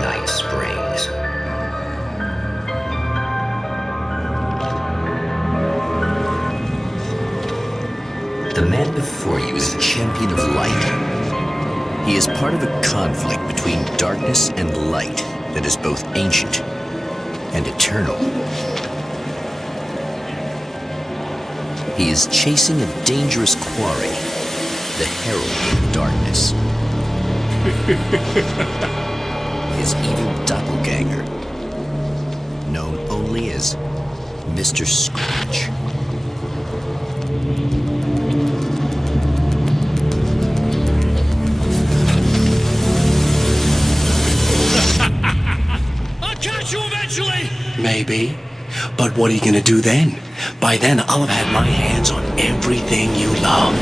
Найт Спрингс. The man before you is a champion of light. He is part of a conflict between darkness and light that is both ancient and eternal. He is chasing a dangerous quarry, the herald of darkness. His evil doppelganger, known only as Mr. Scratch. I'll catch you eventually! Maybe. But what are you gonna do then? By then, I'll have had my hands on everything you love.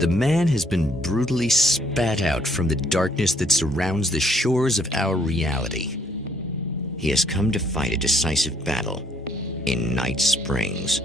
The man has been brutally spat out from the darkness that surrounds the shores of our reality. He has come to fight a decisive battle in Найт Спрингс.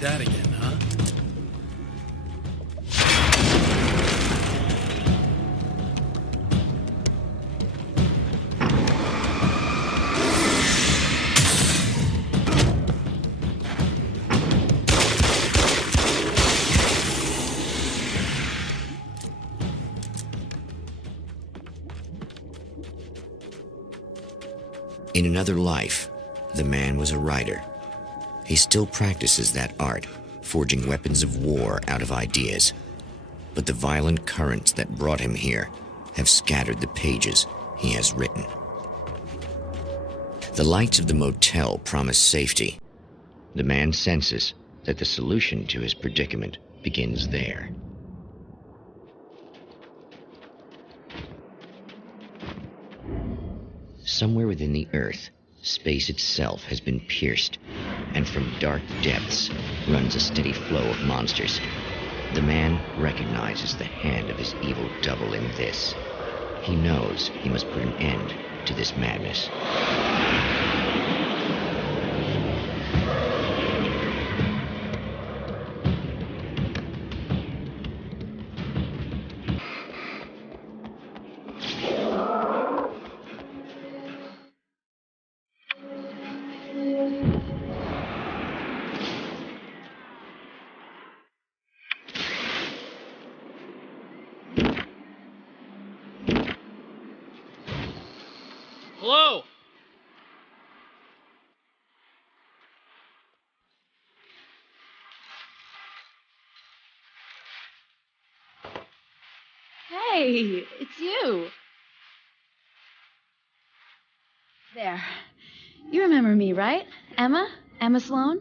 That again, huh? In another life, the man was a writer. He still practices that art, forging weapons of war out of ideas. But the violent currents that brought him here have scattered the pages he has written. The lights of the motel promise safety. The man senses that the solution to his predicament begins there. Somewhere within the earth, space itself has been pierced, and from dark depths runs a steady flow of monsters. The man recognizes the hand of his evil double in this. He knows he must put an end to this madness. Hello? Hey, it's you. There. You remember me, right? Emma? Emma Sloan?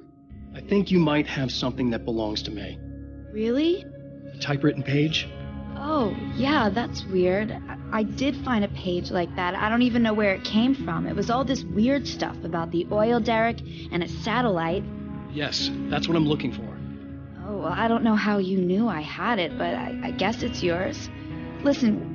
I think you might have something that belongs to me. Really? A typewritten page? Oh, yeah, that's weird. I did find a page like that. I don't even know where it came from. It was all this weird stuff about the oil derrick and a satellite. Yes, that's what I'm looking for. Oh, well, I don't know how you knew I had it, but I guess it's yours. Listen,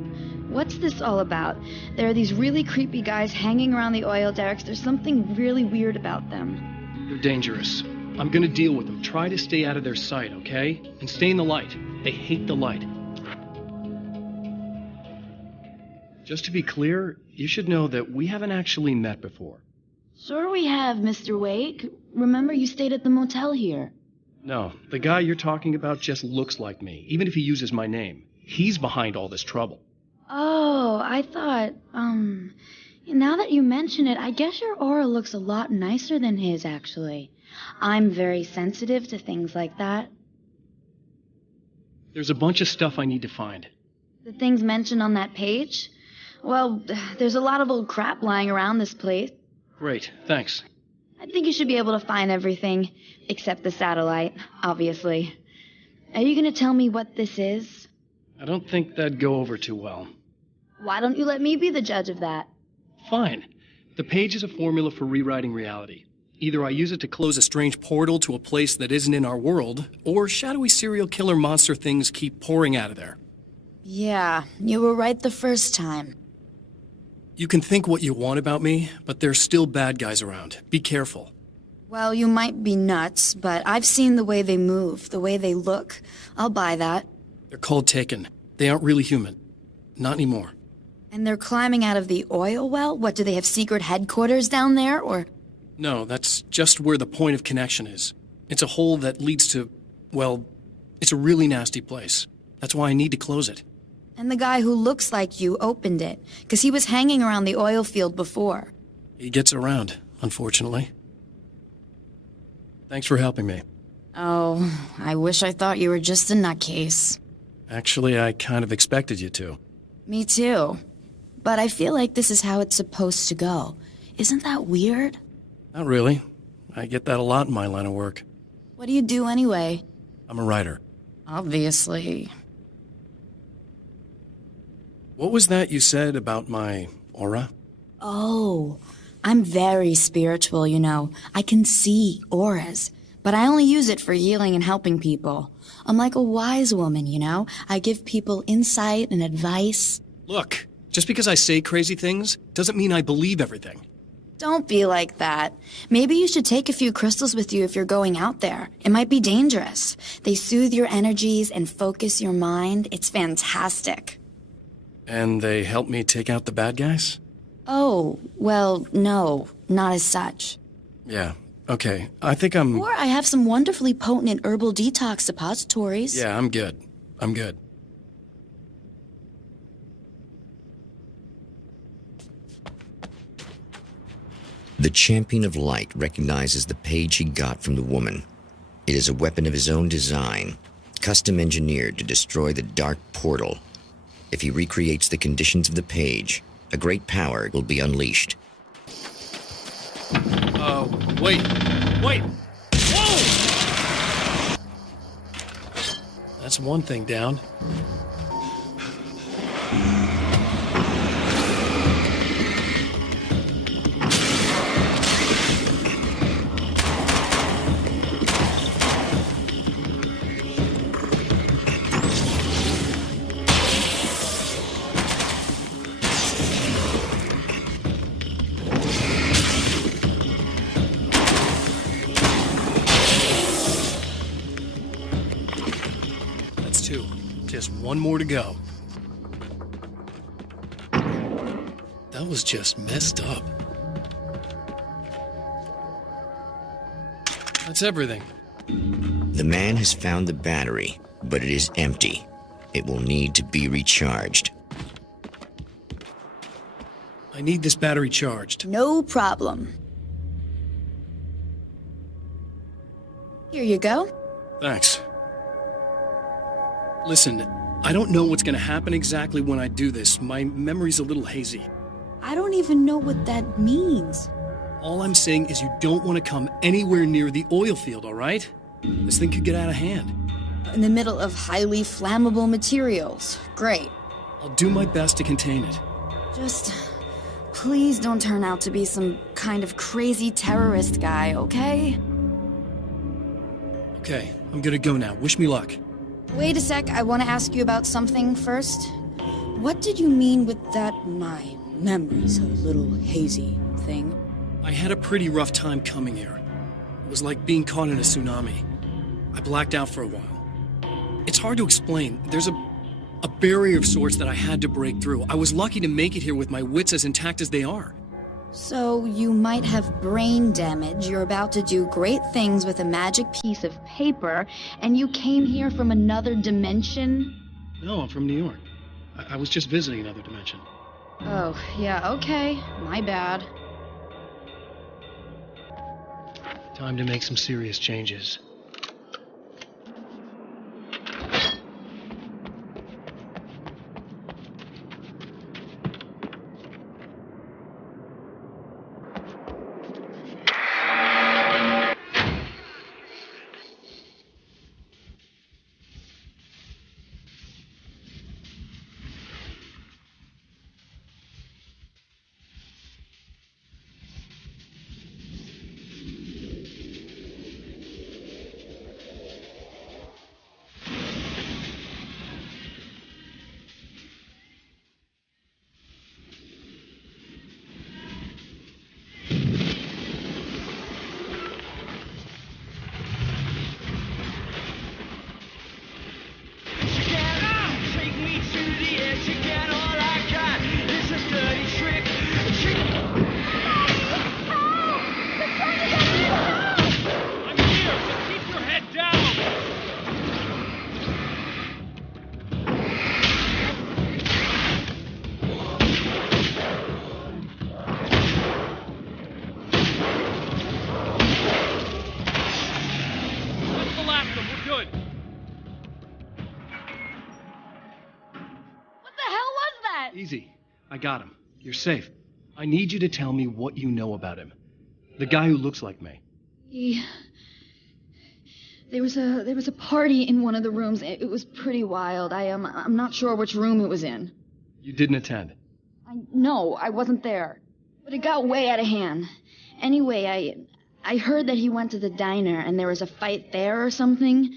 what's this all about? There are these really creepy guys hanging around the oil derricks. There's something really weird about them. They're dangerous. I'm gonna deal with them. Try to stay out of their sight, okay? And stay in the light. They hate the light. Just to be clear, you should know that we haven't actually met before. Sure we have, Mr. Wake. Remember you stayed at the motel here. No, the guy you're talking about just looks like me, even if he uses my name. He's behind all this trouble. Oh, I thought, now that you mention it, I guess your aura looks a lot nicer than his, actually. I'm very sensitive to things like that. There's a bunch of stuff I need to find. The things mentioned on that page? Well, there's a lot of old crap lying around this place. Great, thanks. I think you should be able to find everything, except the satellite, obviously. Are you going to tell me what this is? I don't think that'd go over too well. Why don't you let me be the judge of that? Fine. The page is a formula for rewriting reality. Either I use it to close a strange portal to a place that isn't in our world, or shadowy serial killer monster things keep pouring out of there. Yeah, you were right the first time. You can think what you want about me, but there's still bad guys around. Be careful. Well, you might be nuts, but I've seen the way they move, the way they look. I'll buy that. They're called Taken. They aren't really human. Not anymore. And they're climbing out of the oil well? What, do they have secret headquarters down there, or...? No, that's just where the point of connection is. It's a hole that leads to, well, it's a really nasty place. That's why I need to close it. And the guy who looks like you opened it, because he was hanging around the oil field before. He gets around, unfortunately. Thanks for helping me. Oh, I wish I thought you were just a nutcase. Actually, I kind of expected you to. Me too. But I feel like this is how it's supposed to go. Isn't that weird? Not really. I get that a lot in my line of work. What do you do anyway? I'm a writer. Obviously. What was that you said about my aura? Oh, I'm very spiritual, you know. I can see auras, but I only use it for healing and helping people. I'm like a wise woman, you know. I give people insight and advice. Look, just because I say crazy things doesn't mean I believe everything. Don't be like that. Maybe you should take a few crystals with you if you're going out there. It might be dangerous. They soothe your energies and focus your mind. It's fantastic. And they help me take out the bad guys? Oh, well, no, not as such. Yeah, okay. I think I'm... Or I have some wonderfully potent herbal detox suppositories. Yeah, I'm good. I'm good. The champion of light recognizes the page he got from the woman. It is a weapon of his own design, custom engineered to destroy the dark portal. If he recreates the conditions of the page, a great power will be unleashed. Wait! Whoa! That's one thing down. Just one more to go. That was just messed up. That's everything. The man has found the battery, but it is empty. It will need to be recharged. I need this battery charged. No problem. Here you go. Thanks. Listen, I don't know what's gonna happen exactly when I do this. My memory's a little hazy. I I don't even know what that means. All I'm saying is you don't want to come anywhere near the oil field, all right? This thing could get out of hand. In the middle of highly flammable materials. Great. I'll do my best to contain it. Just please don't turn out to be some kind of crazy terrorist guy, okay? Okay, I'm gonna go now. Wish me luck. Wait a sec, I want to ask you about something first. What did you mean with that my memory's a little hazy thing? I had a pretty rough time coming here. It was like being caught in a tsunami. I blacked out for a while. It's hard to explain. There's a barrier of sorts that I had to break through. I was lucky to make it here with my wits as intact as they are. So you might have brain damage, you're about to do great things with a magic piece of paper, and you came here from another dimension? No, I'm from New York. I was just visiting another dimension. Oh, yeah, okay. My bad. Time to make some serious changes. Easy. I got him. You're safe. I need you to tell me what you know about him. The guy who looks like me. There was a party in one of the rooms. It was pretty wild. I'm not sure which room it was in. You didn't attend? No, I wasn't there. But it got way out of hand. Anyway, I heard that he went to the diner and there was a fight there or something.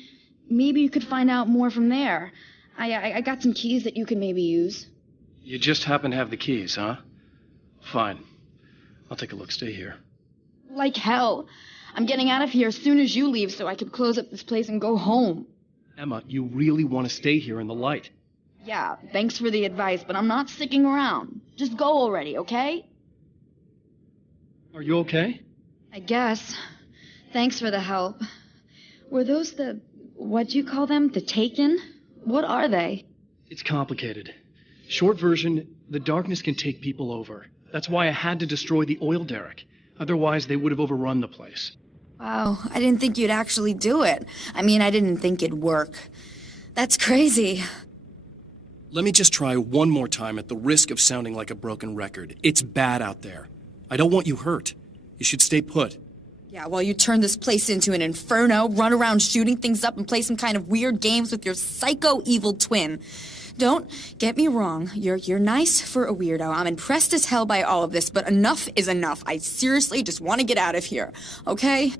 Maybe you could find out more from there. I got some keys that you could maybe use. You just happen to have the keys, huh? Fine. I'll take a look. Stay here. Like hell. I'm getting out of here as soon as you leave so I could close up this place and go home. Emma, you really want to stay here in the light? Yeah, thanks for the advice, but I'm not sticking around. Just go already, okay? Are you okay? I guess. Thanks for the help. Were those what do you call them? The Taken? What are they? It's complicated. Short version, the darkness can take people over. That's why I had to destroy the oil derrick. Otherwise, they would have overrun the place. Wow, I didn't think you'd actually do it. I didn't think it'd work. That's crazy. Let me just try one more time at the risk of sounding like a broken record. It's bad out there. I don't want you hurt. You should stay put. Yeah, while you turn this place into an inferno, run around shooting things up and play some kind of weird games with your psycho evil twin. Don't get me wrong, you're nice for a weirdo. I'm impressed as hell by all of this, but enough is enough. I seriously just want to get out of here, okay?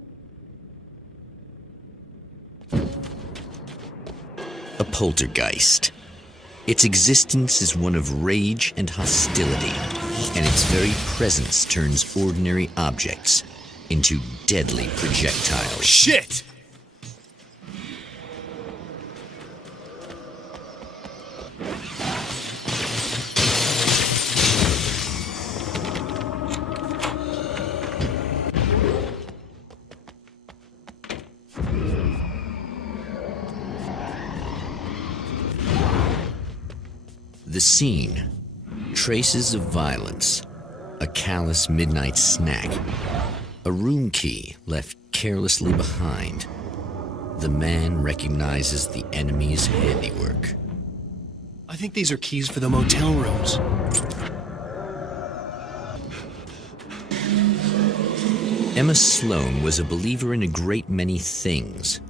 A poltergeist. Its existence is one of rage and hostility, and its very presence turns ordinary objects into deadly projectiles. Shit! The scene. Traces of violence. A callous midnight snack. A room key left carelessly behind. The man recognizes the enemy's handiwork. I think these are keys for the motel rooms. Emma Sloan was a believer in a great many things,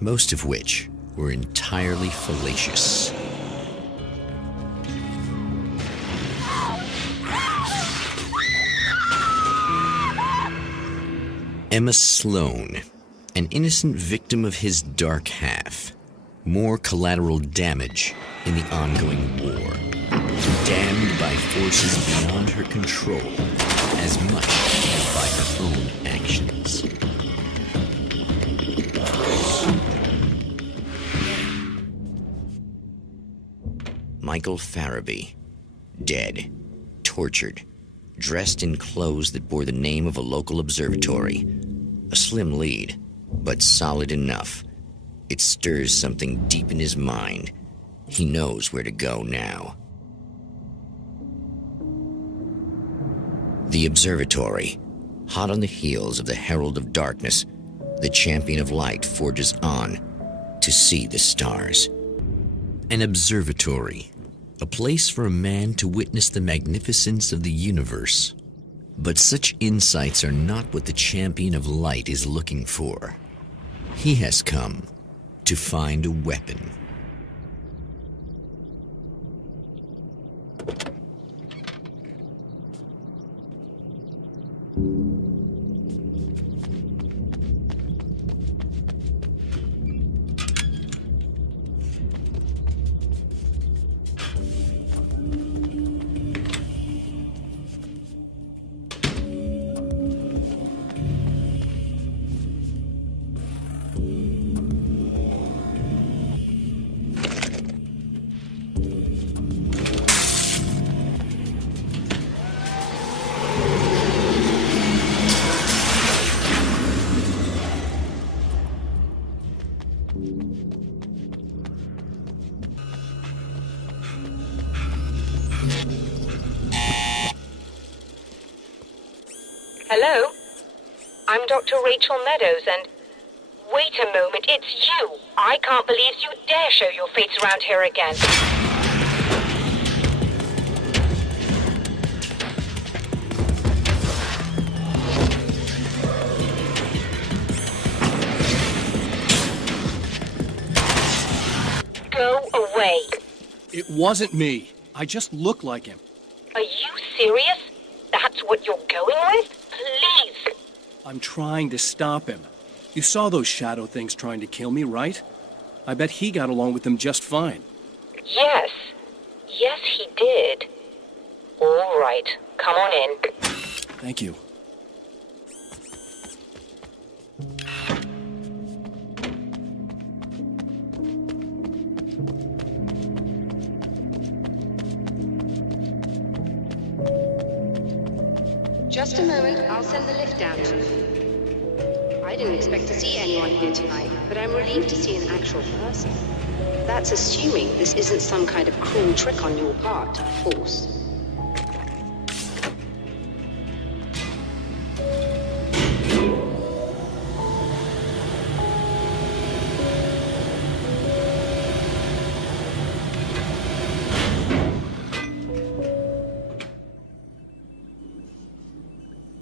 most of which were entirely fallacious. Emma Sloan, an innocent victim of his dark half. More collateral damage in the ongoing war. Damned by forces beyond her control, as much as by her own actions. Michael Farabee, dead, tortured, dressed in clothes that bore the name of a local observatory. A slim lead, but solid enough. It stirs something deep in his mind. He knows where to go now. The observatory, hot on the heels of the Herald of Darkness, the champion of light forges on to see the stars. An observatory, a place for a man to witness the magnificence of the universe. But such insights are not what the champion of light is looking for. He has come to find a weapon. Hello? I'm Dr. Rachel Meadows, and... Wait a moment, it's you! I can't believe you dare show your face around here again. Go away. It wasn't me. I just look like him. Are you serious? That's what you're going with? Please! I'm trying to stop him. You saw those shadow things trying to kill me, right? I bet he got along with them just fine. Yes. Yes, he did. All right. Come on in. Thank you. Just a moment, I'll send the lift down to you. I didn't expect to see anyone here tonight, but I'm relieved to see an actual person. That's assuming this isn't some kind of cruel trick on your part, of course.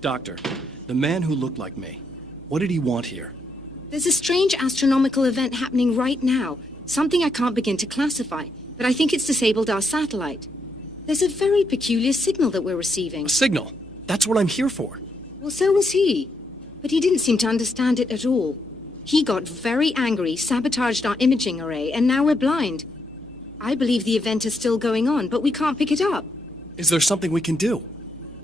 Doctor, the man who looked like me, what did he want here? There's a strange astronomical event happening right now. Something I can't begin to classify, but I think it's disabled our satellite. There's a very peculiar signal that we're receiving. A signal? That's what I'm here for. Well, so was he. But he didn't seem to understand it at all. He got very angry, sabotaged our imaging array, and now we're blind. I believe the event is still going on, but we can't pick it up. Is there something we can do?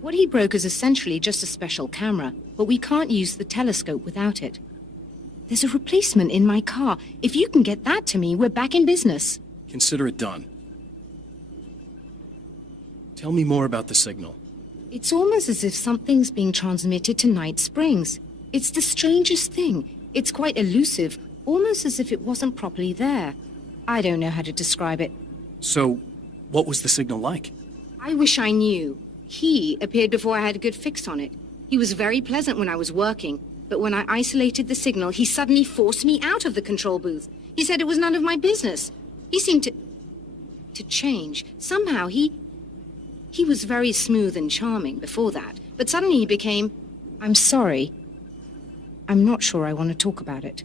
What he broke is essentially just a special camera, but we can't use the telescope without it. There's a replacement in my car. If you can get that to me, we're back in business. Consider it done. Tell me more about the signal. It's almost as if something's being transmitted to Найт Спрингс. It's the strangest thing. It's quite elusive, almost as if it wasn't properly there. I don't know how to describe it. So, what was the signal like? I wish I knew. He appeared before I had a good fix on it. He was very pleasant when I was working, but when I isolated the signal, he suddenly forced me out of the control booth. He said it was none of my business. He seemed to change. Somehow he was very smooth and charming before that, but suddenly he became, I'm sorry, I'm not sure I want to talk about it.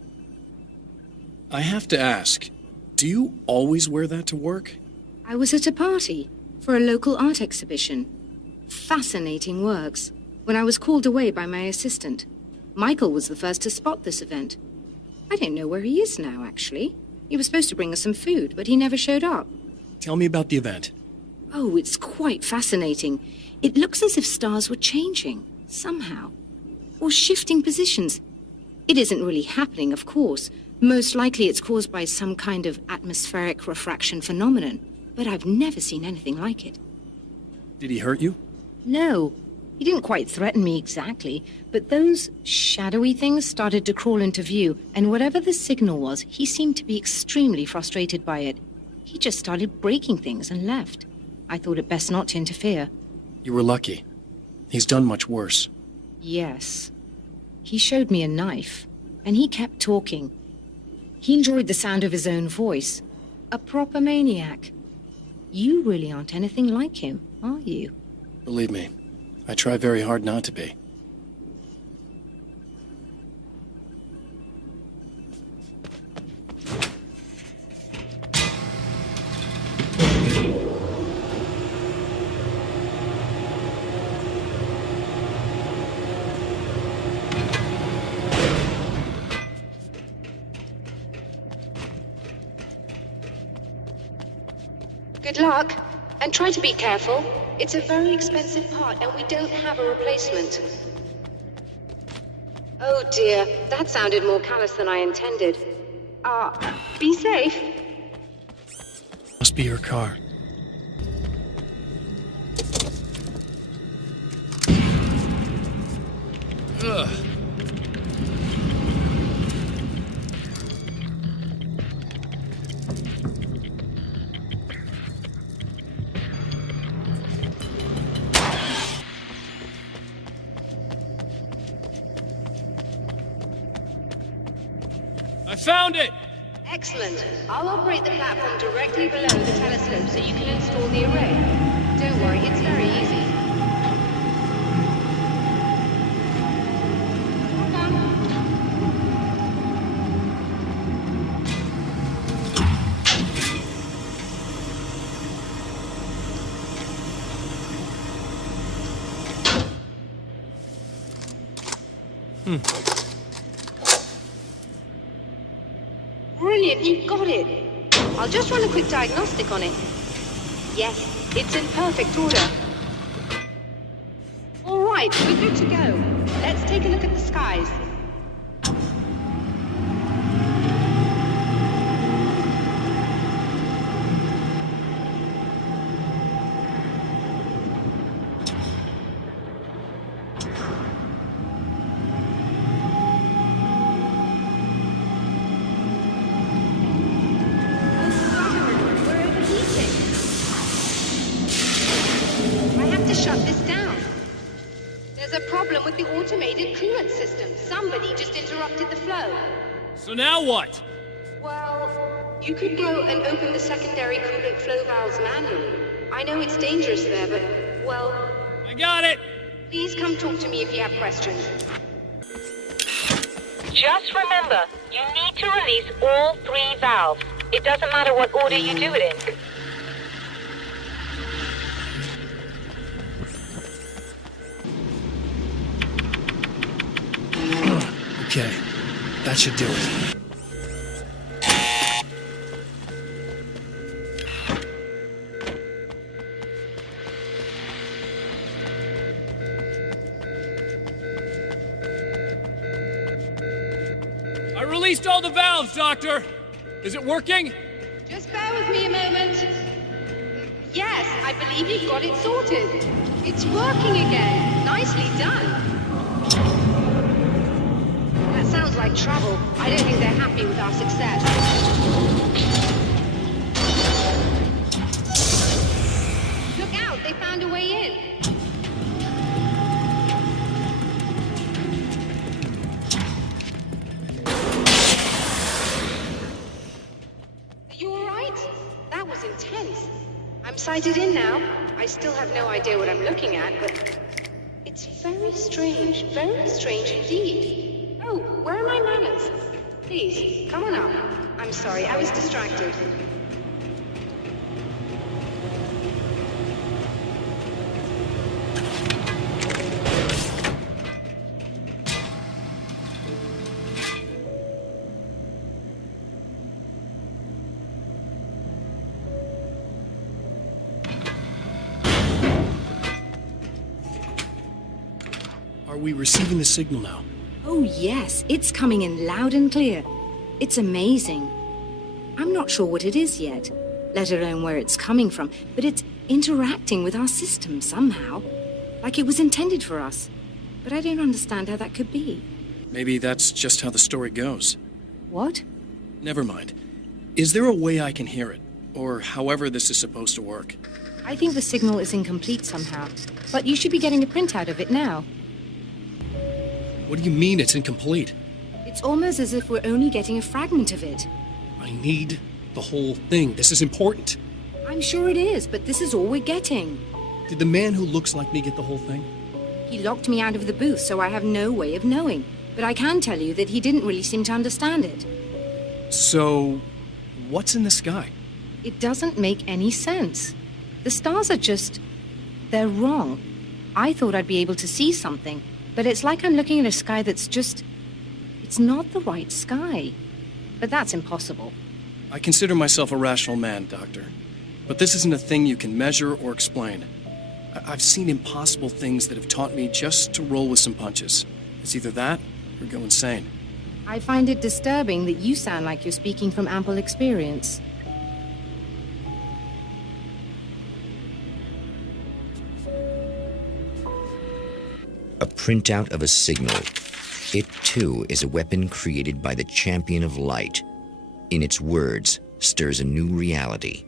I have to ask, do you always wear that to work? I was at a party for a local art exhibition. Fascinating works. When I was called away by my assistant. Michael was the first to spot this event. I don't know where he is now, actually. He was supposed to bring us some food, but he never showed up. Tell me about the event. Oh, it's quite fascinating. It looks as if stars were changing, somehow. Or shifting positions. It isn't really happening, of course. Most likely it's caused by some kind of atmospheric refraction phenomenon. But I've never seen anything like it. Did he hurt you? No. He didn't quite threaten me exactly, but those shadowy things started to crawl into view, and whatever the signal was, he seemed to be extremely frustrated by it. He just started breaking things and left. I thought it best not to interfere. You were lucky. He's done much worse. Yes. He showed me a knife, and he kept talking. He enjoyed the sound of his own voice. A proper maniac. You really aren't anything like him, are you? Believe me, I try very hard not to be. Good luck, and try to be careful. It's a very expensive part, and we don't have a replacement. Oh dear, that sounded more callous than I intended. Be safe. Must be your car. Ugh. I found it! Excellent. I'll operate the platform directly below the telescope so you can install the array. Don't worry, it's very easy. Hold on. Brilliant, you got it. I'll just run a quick diagnostic on it. Yes, it's in perfect order. All right, we're good to go. Let's take a look at the skies. Shut this down. There's a problem with the automated coolant system. Somebody just interrupted the flow. So now what? Well, you could go and open the secondary coolant flow valves manually. I know it's dangerous there, but, well... I got it! Please come talk to me if you have questions. Just remember, you need to release all 3 valves. It doesn't matter what order you do it in. Okay, that should do it. I released all the valves, Doctor! Is it working? Just bear with me a moment. Yes, I believe you've got it sorted. It's working again. Nicely done. That sounds like trouble. I don't think they're happy with our success. Look out, they found a way in. Are you all right? That was intense. I'm sighted in now. I still have no idea what I'm looking at, but it's very strange indeed. Oh, where are my manners? Please, come on up. I'm sorry, I was distracted. Are we receiving the signal now? Oh, yes, it's coming in loud and clear. It's amazing. I'm not sure what it is yet, let alone where it's coming from, but it's interacting with our system somehow, like it was intended for us. But I don't understand how that could be. Maybe that's just how the story goes. What? Never mind. Is there a way I can hear it? Or however this is supposed to work? I think the signal is incomplete somehow, but you should be getting a printout of it now. What do you mean it's incomplete? It's almost as if we're only getting a fragment of it. I need the whole thing. This is important. I'm sure it is, but this is all we're getting. Did the man who looks like me get the whole thing? He locked me out of the booth, so I have no way of knowing. But I can tell you that he didn't really seem to understand it. So, what's in the sky? It doesn't make any sense. The stars are just... they're wrong. I thought I'd be able to see something, but it's like I'm looking at a sky that's just... it's not the right sky. But that's impossible. I consider myself a rational man, Doctor. But this isn't a thing you can measure or explain. I've seen impossible things that have taught me just to roll with some punches. It's either that or go insane. I find it disturbing that you sound like you're speaking from ample experience. A printout of a signal. It, too, is a weapon created by the champion of light. In its words, stirs a new reality.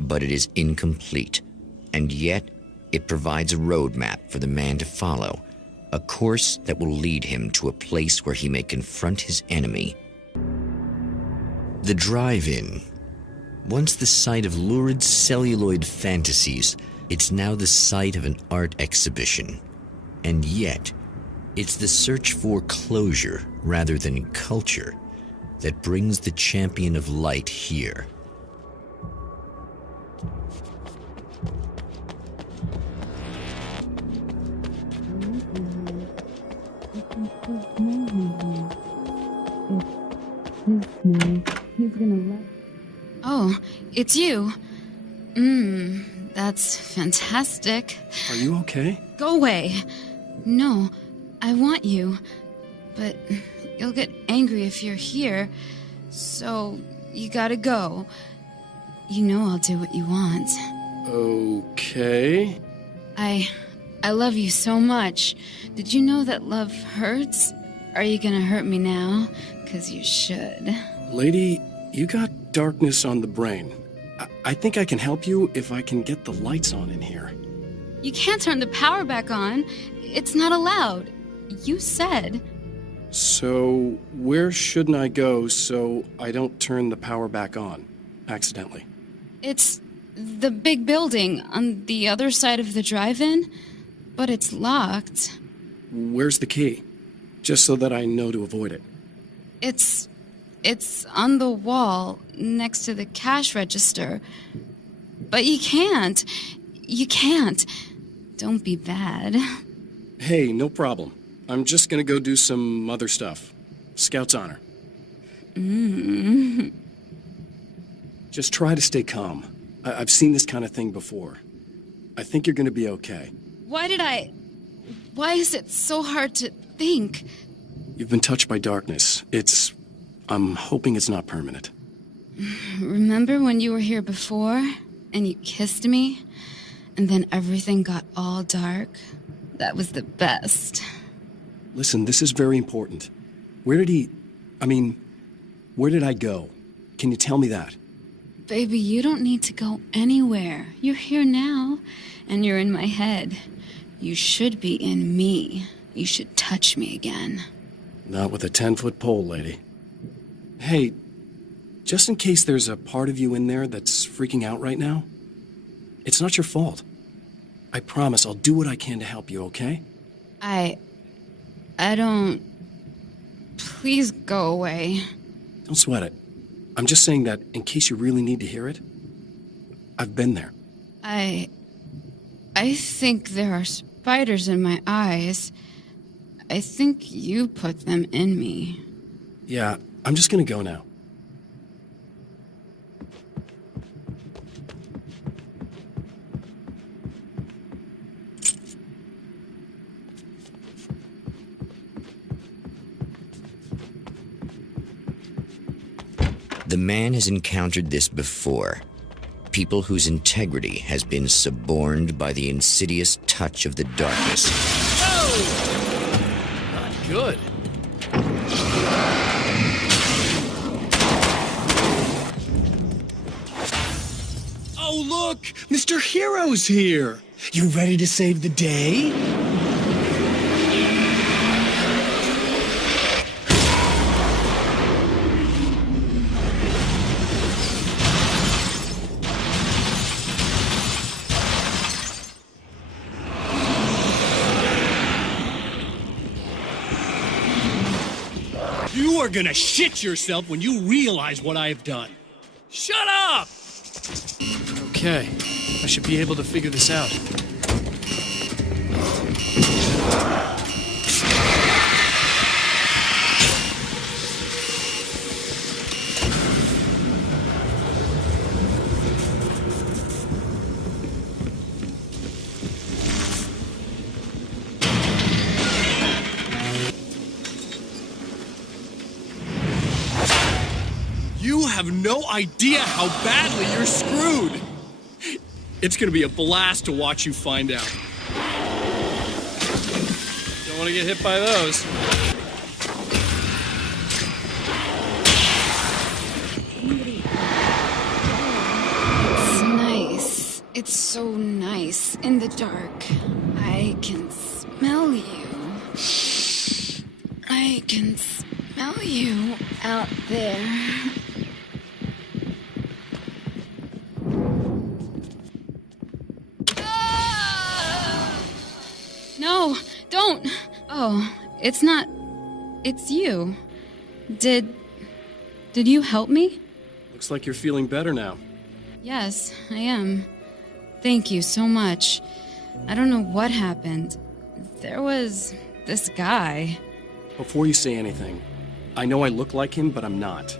But it is incomplete, and yet it provides a roadmap for the man to follow, a course that will lead him to a place where he may confront his enemy. The drive-in. Once the site of lurid celluloid fantasies, it's now the site of an art exhibition. And yet, it's the search for closure rather than culture that brings the champion of light here. Oh, it's you. That's fantastic. Are you okay? Go away. No, I want you. But you'll get angry if you're here. So you gotta go. You know I'll do what you want. Okay. I love you so much. Did you know that love hurts? Are you gonna hurt me now? 'Cause you should. Lady, you got darkness on the brain. I think I can help you if I can get the lights on in here. You can't turn the power back on. It's not allowed. You said. So, where shouldn't I go so I don't turn the power back on accidentally? It's the big building on the other side of the drive-in, but it's locked. Where's the key? Just so that I know to avoid it. It's on the wall next to the cash register. But you can't. You can't. Don't be bad. Hey, no problem. I'm just gonna go do some other stuff. Scout's honor. Just try to stay calm. I've seen this kind of thing before. I think you're gonna be okay. Why is it so hard to think? You've been touched by darkness. I'm hoping it's not permanent. Remember when you were here before and you kissed me? And then everything got all dark? That was the best. Listen, this is very important. Where did I go? Can you tell me that? Baby, you don't need to go anywhere. You're here now, and you're in my head. You should be in me. You should touch me again. Not with a 10-foot pole, lady. Hey, just in case there's a part of you in there that's freaking out right now, it's not your fault. I promise I'll do what I can to help you, okay? I don't... Please go away. Don't sweat it. I'm just saying that in case you really need to hear it, I've been there. I think there are spiders in my eyes. I think you put them in me. Yeah, I'm just gonna go now. The man has encountered this before. People whose integrity has been suborned by the insidious touch of the darkness. Oh! Not good. Oh, look! Mr. Hero's here! You ready to save the day? You are gonna shit yourself when you realize what I have done. Shut up! Okay, I should be able to figure this out. You have no idea how badly you're screwed. It's gonna be a blast to watch you find out. Don't want to get hit by those. It's nice. It's so nice in the dark. I can smell you. I can smell you out there. No, don't. Oh, it's not. It's you. Did you help me? Looks like you're feeling better now. Yes, I am. Thank you so much. I don't know what happened. There was this guy. Before you say anything, I know I look like him, but I'm not.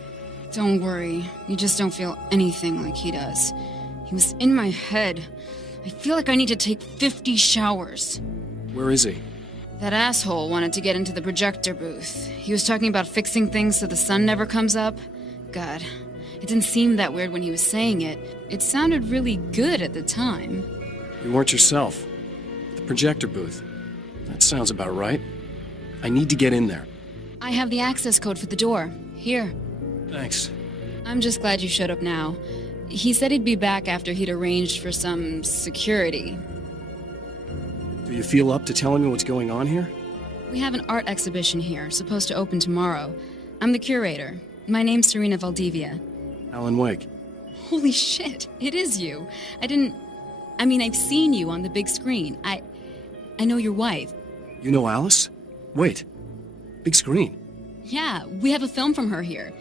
Don't worry. You just don't feel anything like he does. He was in my head. I feel like I need to take 50 showers. Where is he? That asshole wanted to get into the projector booth. He was talking about fixing things so the sun never comes up. God, it didn't seem that weird when he was saying it. It sounded really good at the time. You weren't yourself. The projector booth. That sounds about right. I need to get in there. I have the access code for the door. Here. Thanks. I'm just glad you showed up now. He said he'd be back after he'd arranged for some security. Do you feel up to telling me what's going on here? We have an art exhibition here, supposed to open tomorrow. I'm the curator. My name's Serena Valdivia. Alan Uwaiku. Holy shit, it is you. I've seen you on the big screen. I know your wife. You know Alice? Wait. Big screen. Yeah, we have a film from her here.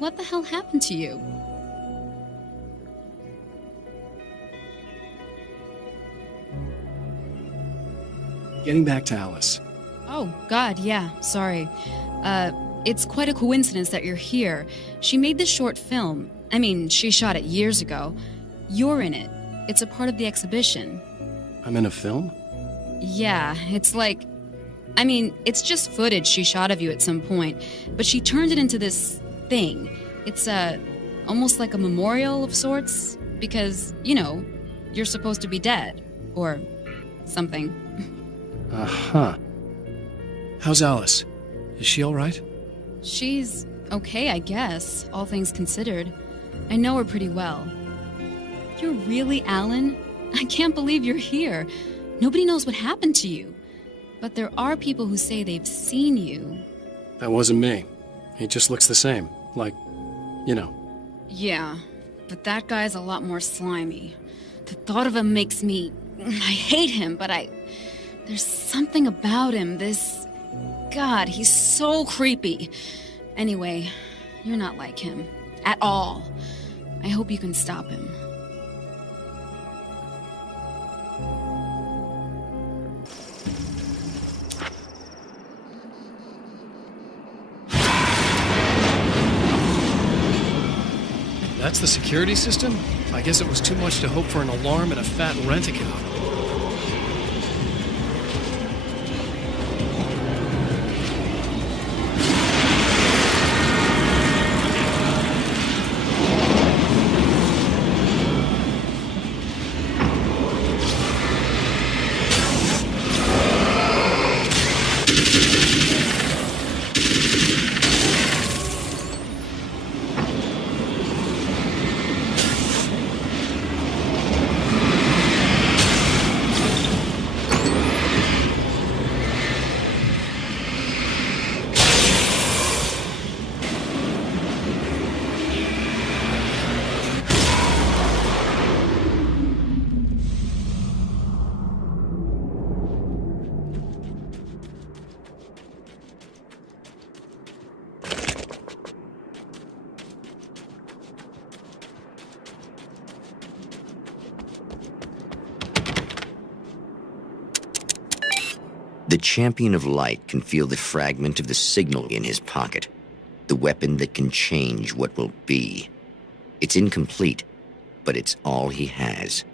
What the hell happened to you? Getting back to Alice. Oh, God, yeah, sorry. It's quite a coincidence that you're here. She made this short film. She shot it years ago. You're in it. It's a part of the exhibition. I'm in a film? Yeah, it's just footage she shot of you at some point, but she turned it into this thing. It's almost like a memorial of sorts, because, you're supposed to be dead, or something. Uh-huh. How's Alice? Is she all right? She's okay, I guess, all things considered. I know her pretty well. You're really Alan? I can't believe you're here. Nobody knows what happened to you. But there are people who say they've seen you. That wasn't me. He just looks the same. Like, Yeah, but that guy's a lot more slimy. The thought of him makes me... I hate him, but there's something about him, this God, he's so creepy. Anyway, you're not like him. At all. I hope you can stop him. That's the security system? I guess it was too much to hope for an alarm and a fat rent-a-car. The champion of light can feel the fragment of the signal in his pocket, the weapon that can change what will be. It's incomplete, but it's all he has.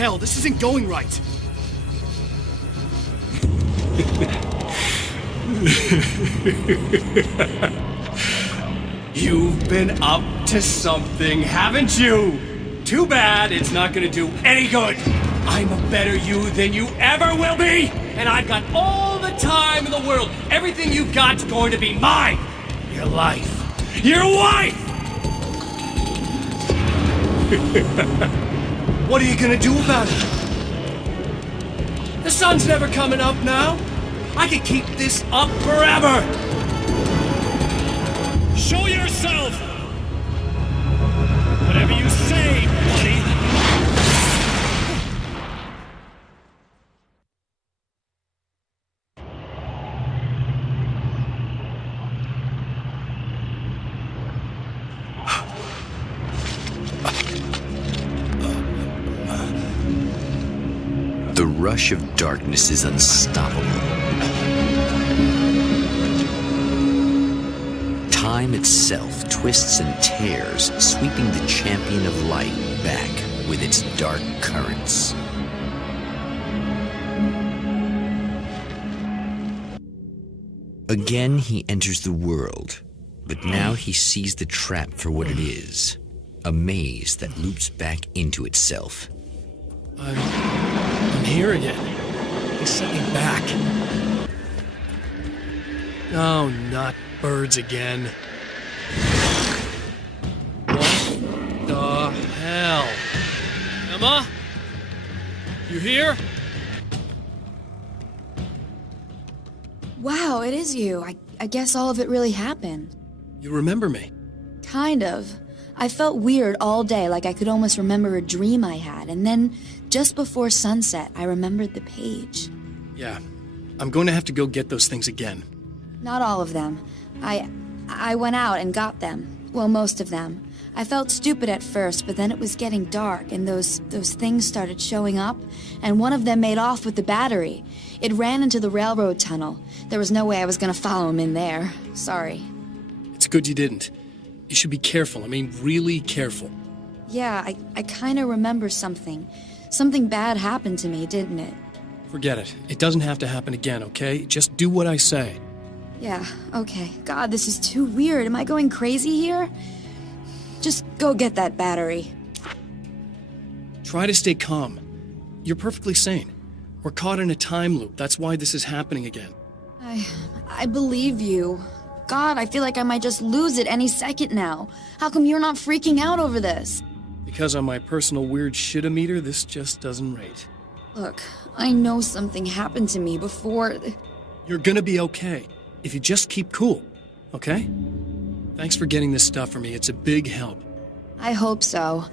Hell, this isn't going right. You've been up to something, haven't you? Too bad it's not gonna do any good. I'm a better you than you ever will be, and I've got all the time in the world. Everything you've got's going to be mine. Your life. Your wife! What are you gonna do about it? The sun's never coming up now. I can keep this up forever. Show yourself! Whatever you say, buddy. The rush of darkness is unstoppable. Time itself twists and tears, sweeping the champion of light back with its dark currents. Again, he enters the world, but now he sees the trap for what it is, a maze that loops back into itself. I'm here again. They sent me back. Oh, not birds again. What the hell? Emma? You here? Wow, it is you. I guess all of it really happened. You remember me? Kind of. I felt weird all day, like I could almost remember a dream I had, and then, just before sunset, I remembered the page. Yeah. I'm going to have to go get those things again. Not all of them. I went out and got them. Well, most of them. I felt stupid at first, but then it was getting dark, and those things started showing up, and one of them made off with the battery. It ran into the railroad tunnel. There was no way I was going to follow him in there. Sorry. It's good you didn't. You should be careful. I mean, really careful. Yeah, I kind of remember something. Something bad happened to me, didn't it? Forget it. It doesn't have to happen again, okay? Just do what I say. Yeah, okay. God, this is too weird. Am I going crazy here? Just go get that battery. Try to stay calm. You're perfectly sane. We're caught in a time loop. That's why this is happening again. I believe you. God, I feel like I might just lose it any second now. How come you're not freaking out over this? Because on my personal weird shit-o-meter, this just doesn't rate. Look, I know something happened to me before... You're gonna be okay, if you just keep cool, okay? Thanks for getting this stuff for me. It's a big help. I hope so.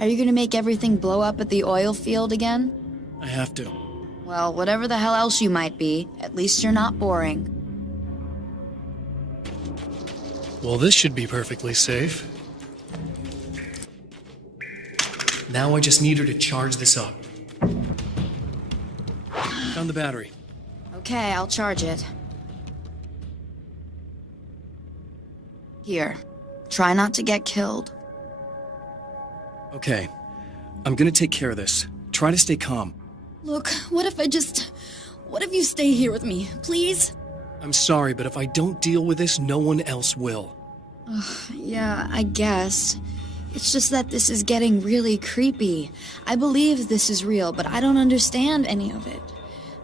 Are you gonna make everything blow up at the oil field again? I have to. Well, whatever the hell else you might be, at least you're not boring. Well, this should be perfectly safe. Now I just need her to charge this up. Found the battery. Okay, I'll charge it. Here, try not to get killed. Okay, I'm gonna take care of this. Try to stay calm. Look, what if you stay here with me, please? I'm sorry, but if I don't deal with this, no one else will. Yeah, I guess. It's just that this is getting really creepy. I believe this is real, but I don't understand any of it.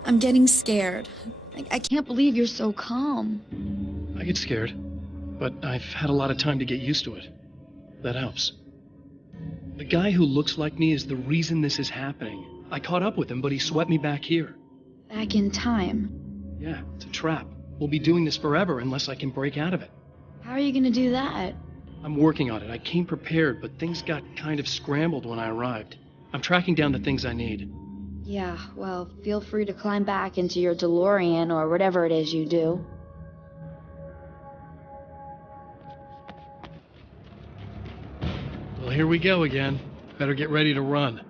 I'm getting scared. I can't believe you're so calm. I get scared, but I've had a lot of time to get used to it. That helps. The guy who looks like me is the reason this is happening. I caught up with him, but he swept me back here. Back in time. Yeah, it's a trap. We'll be doing this forever unless I can break out of it. How are you gonna do that? I'm working on it. I came prepared, but things got kind of scrambled when I arrived. I'm tracking down the things I need. Yeah, well, feel free to climb back into your DeLorean or whatever it is you do. Well, here we go again. Better get ready to run.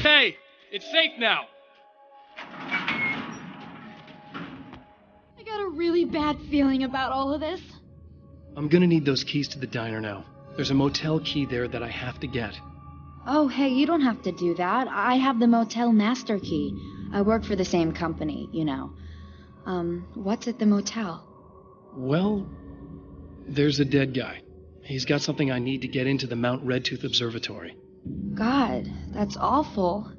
Hey, it's safe now. I got a really bad feeling about all of this. I'm gonna need those keys to the diner now. There's a motel key there that I have to get. Oh, hey, you don't have to do that. I have the motel master key. I work for the same company, you know. What's at the motel? Well, there's a dead guy. He's got something I need to get into the Mount Redtooth Observatory. God, that's awful.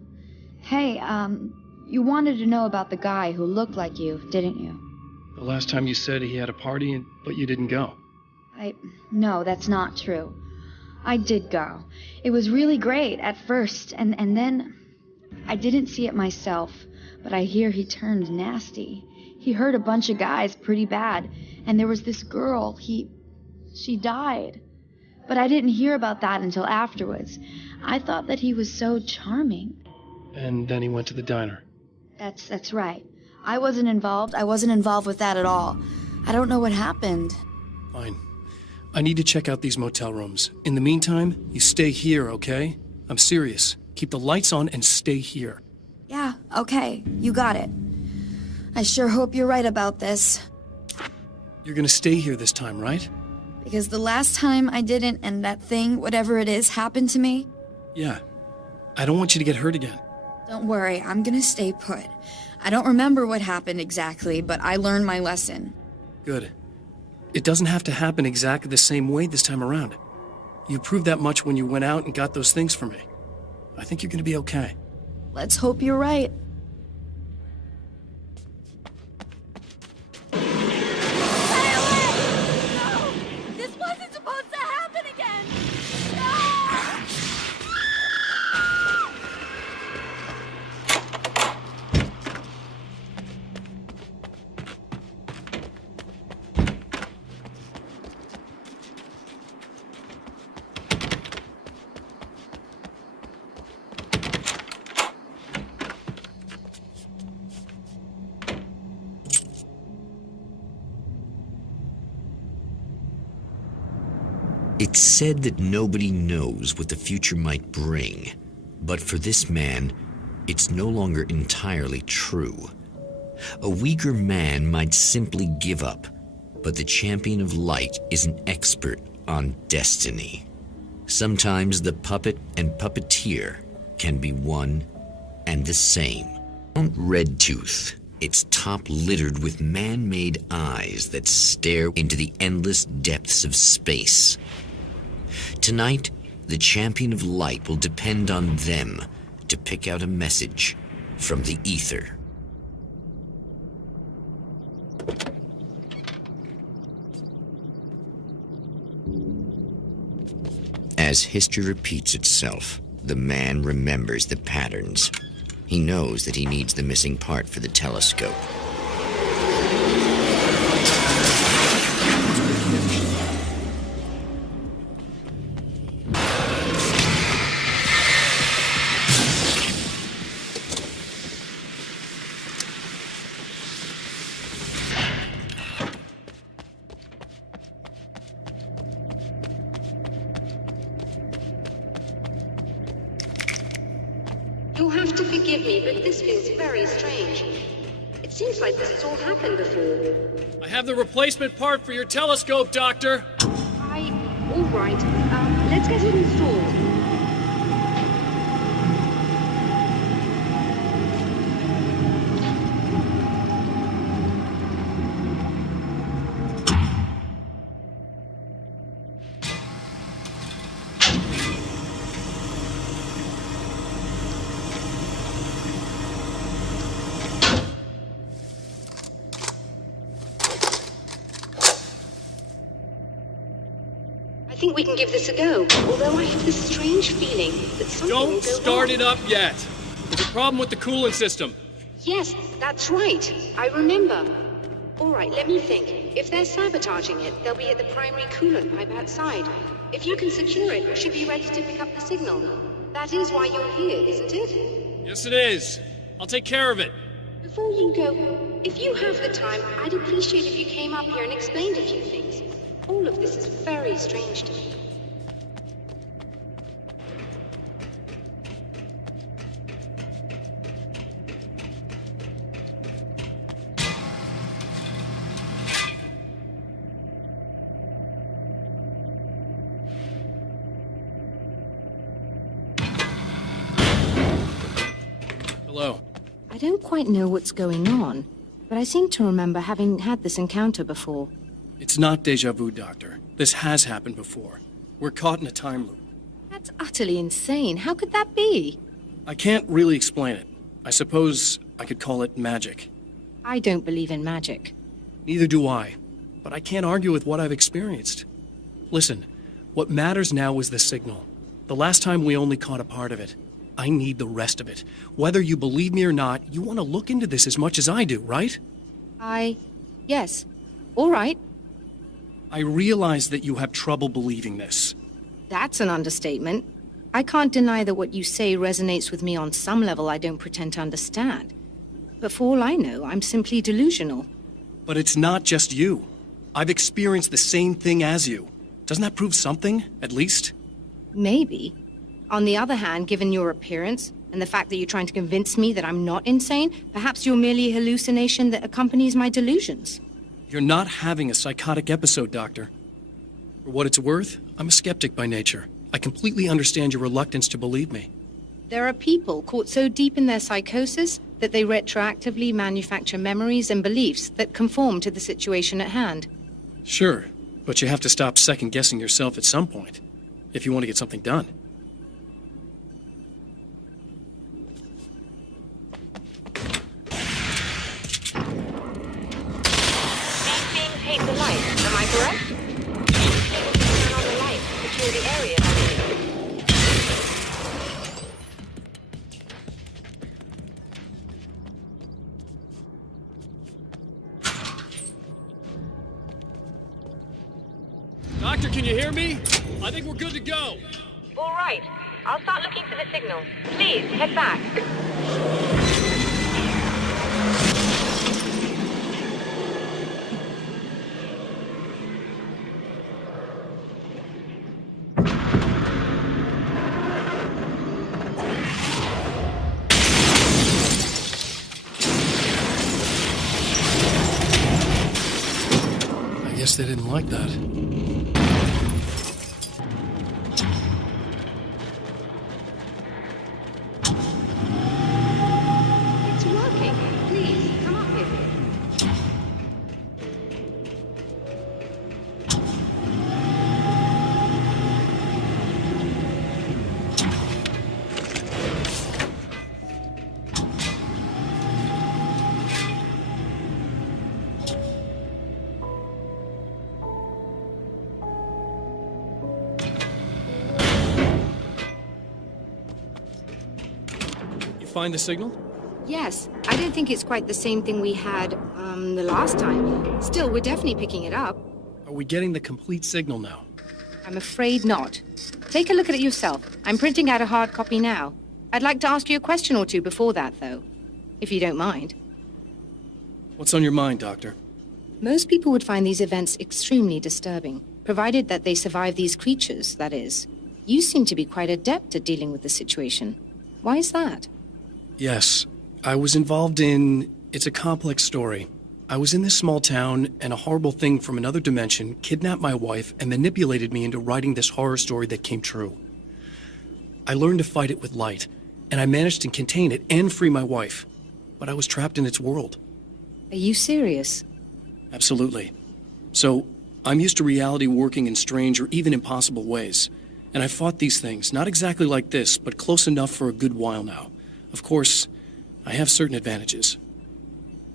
Hey, you wanted to know about the guy who looked like you, didn't you? The last time you said he had a party, but you didn't go. No, that's not true. I did go. It was really great at first, and then I didn't see it myself, but I hear he turned nasty. He hurt a bunch of guys pretty bad, and there was this girl, she died. But I didn't hear about that until afterwards. I thought that he was so charming. And then he went to the diner. That's right. I wasn't involved. I wasn't involved with that at all. I don't know what happened. Fine. I need to check out these motel rooms. In the meantime, you stay here, okay? I'm serious. Keep the lights on and stay here. Yeah, okay. You got it. I sure hope you're right about this. You're gonna stay here this time, right? Because the last time I didn't, and that thing, whatever it is, happened to me. Yeah. I don't want you to get hurt again. Don't worry, I'm gonna stay put. I don't remember what happened exactly, but I learned my lesson. Good. It doesn't have to happen exactly the same way this time around. You proved that much when you went out and got those things for me. I think you're gonna be okay. Let's hope you're right. It's said that nobody knows what the future might bring, but for this man, it's no longer entirely true. A weaker man might simply give up, but the champion of light is an expert on destiny. Sometimes the puppet and puppeteer can be one and the same. Mount Redtooth, its top littered with man-made eyes that stare into the endless depths of space. Tonight, the champion of light will depend on them to pick out a message from the ether. As history repeats itself, the man remembers the patterns. He knows that he needs the missing part for the telescope. You'll have to forgive me, but this feels very strange. It seems like this has all happened before. I have the replacement part for your telescope, Doctor. All right. Let's get it installed. I think we can give this a go, although I have this strange feeling that something will Don't go start wrong. it up yet. There's a problem with the coolant system. Yes, that's right. I remember. All right, let me think. If they're sabotaging it, they'll be at the primary coolant pipe outside. If you can secure it, we should be ready to pick up the signal. That is why you're here, isn't it? Yes, it is. I'll take care of it. Before you go, if you have the time, I'd appreciate if you came up here and explained a few things. All of this is very strange to me. Hello. I don't quite know what's going on, but I seem to remember having had this encounter before. It's not deja vu, Doctor. This has happened before. We're caught in a time loop. That's utterly insane. How could that be? I can't really explain it. I suppose I could call it magic. I don't believe in magic. Neither do I. But I can't argue with what I've experienced. Listen, what matters now is the signal. The last time we only caught a part of it. I need the rest of it. Whether you believe me or not, you want to look into this as much as I do, right? Yes. All right. I realize that you have trouble believing this. That's an understatement. I can't deny that what you say resonates with me on some level I don't pretend to understand. But for all I know, I'm simply delusional. But it's not just you. I've experienced the same thing as you. Doesn't that prove something, at least? Maybe. On the other hand, given your appearance, and the fact that you're trying to convince me that I'm not insane, perhaps you're merely a hallucination that accompanies my delusions. You're not having a psychotic episode, Doctor. For what it's worth, I'm a skeptic by nature. I completely understand your reluctance to believe me. There are people caught so deep in their psychosis that they retroactively manufacture memories and beliefs that conform to the situation at hand. Sure, but you have to stop second-guessing yourself at some point, if you want to get something done. Hate the light, am I correct? Turn on the light, secure the area. Doctor, can you hear me? I think we're good to go. All right, I'll start looking for the signal. Please, head back. Guess they didn't like that. It's working. Please, come up here. Find the signal? Yes, I don't think it's quite the same thing we had, the last time. Still, we're definitely picking it up. Are we getting the complete signal now? I'm afraid not. Take a look at it yourself. I'm printing out a hard copy now. I'd like to ask you a question or two before that, though, if you don't mind. What's on your mind, Doctor? Most people would find these events extremely disturbing, provided that they survive these creatures, that is. You seem to be quite adept at dealing with the situation. Why is that? Yes, I was involved in... It's a complex story. I was in this small town, and a horrible thing from another dimension kidnapped my wife and manipulated me into writing this horror story that came true. I learned to fight it with light, and I managed to contain it and free my wife. But I was trapped in its world. Are you serious? Absolutely. So, I'm used to reality working in strange or even impossible ways. And I fought these things, not exactly like this, but close enough for a good while now. Of course, I have certain advantages.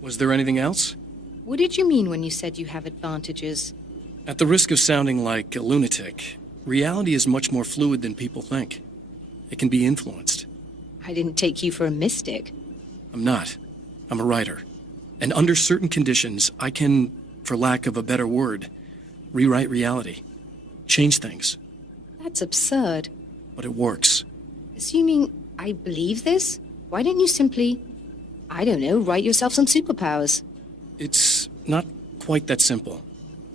Was there anything else? What did you mean when you said you have advantages? At the risk of sounding like a lunatic, reality is much more fluid than people think. It can be influenced. I didn't take you for a mystic. I'm not. I'm a writer. And under certain conditions, I can, for lack of a better word, rewrite reality. Change things. That's absurd. But it works. Assuming I believe this, why don't you simply, I don't know, write yourself some superpowers? It's not quite that simple.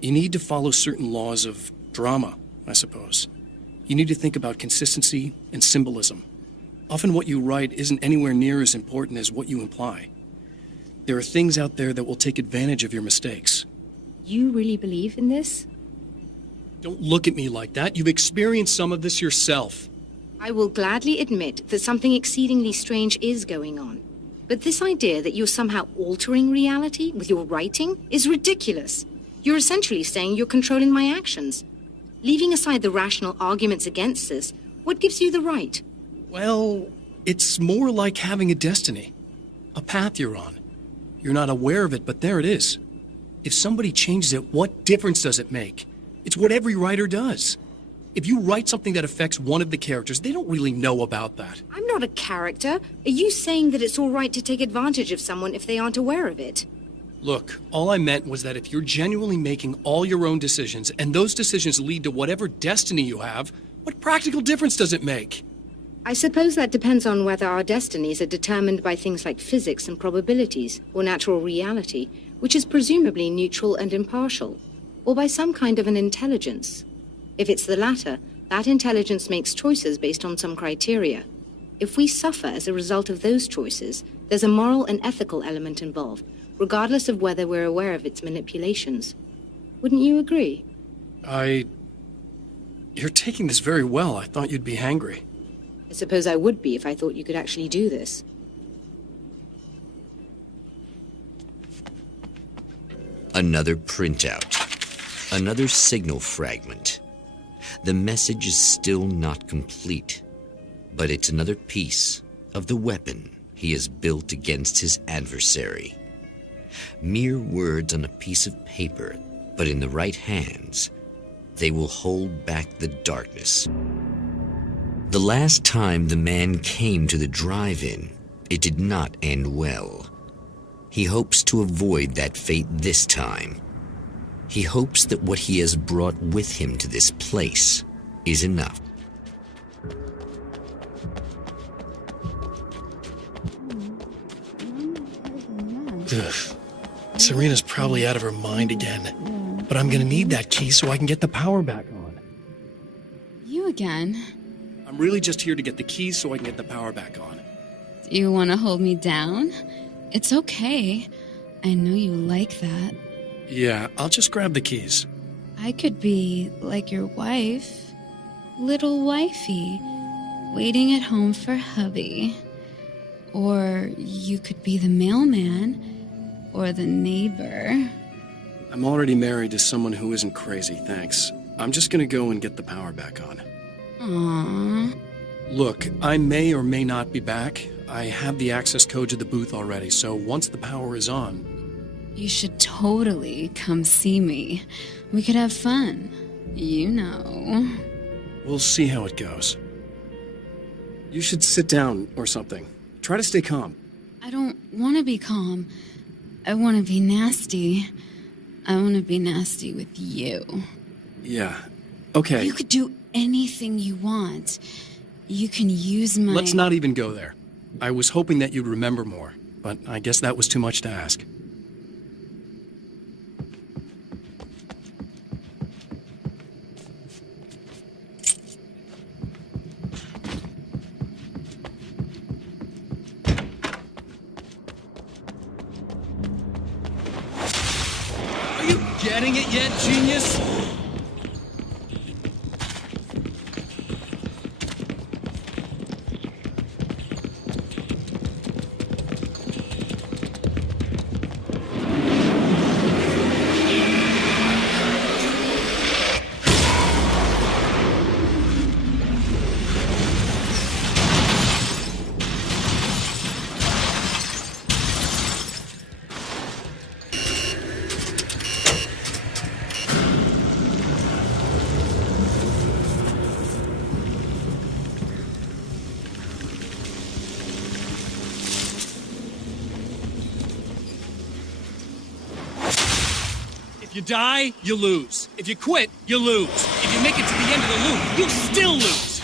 You need to follow certain laws of drama, I suppose. You need to think about consistency and symbolism. Often what you write isn't anywhere near as important as what you imply. There are things out there that will take advantage of your mistakes. You really believe in this? Don't look at me like that. You've experienced some of this yourself. I will gladly admit that something exceedingly strange is going on. But this idea that you're somehow altering reality with your writing is ridiculous. You're essentially saying you're controlling my actions. Leaving aside the rational arguments against this, what gives you the right? Well, it's more like having a destiny. A path you're on. You're not aware of it, but there it is. If somebody changes it, what difference does it make? It's what every writer does. If you write something that affects one of the characters, they don't really know about that. I'm not a character. Are you saying that it's all right to take advantage of someone if they aren't aware of it? Look, all I meant was that if you're genuinely making all your own decisions, and those decisions lead to whatever destiny you have, what practical difference does it make? I suppose that depends on whether our destinies are determined by things like physics and probabilities, or natural reality, which is presumably neutral and impartial, or by some kind of an intelligence. If it's the latter, that intelligence makes choices based on some criteria. If we suffer as a result of those choices, there's a moral and ethical element involved, regardless of whether we're aware of its manipulations. Wouldn't you agree? You're taking this very well. I thought you'd be hangry. I suppose I would be if I thought you could actually do this. Another printout. Another signal fragment. The message is still not complete, but it's another piece of the weapon he has built against his adversary. Mere words on a piece of paper, but in the right hands, they will hold back the darkness. The last time the man came to the drive-in, it did not end well. He hopes to avoid that fate this time. He hopes that what he has brought with him to this place is enough. Ugh. Serena's probably out of her mind again. But I'm gonna need that key so I can get the power back on. You again? I'm really just here to get the keys so I can get the power back on. Do you want to hold me down? It's okay. I know you like that. Yeah, I'll just grab the keys. I could be like your wife, little wifey, waiting at home for hubby. Or you could be the mailman, or the neighbor. I'm already married to someone who isn't crazy, thanks. I'm just gonna go and get the power back on. Aww. Look, I may or may not be back. I have the access code to the booth already, so once the power is on... You should totally come see me. We could have fun. You know. We'll see how it goes. You should sit down or something. Try to stay calm. I don't want to be calm. I want to be nasty. I want to be nasty with you. Yeah, okay. You could do anything you want. You can use my... Let's not even go there. I was hoping that you'd remember more, but I guess that was too much to ask. Are you getting it yet, genius? If you die, you lose. If you quit, you lose. If you make it to the end of the loop, you still lose.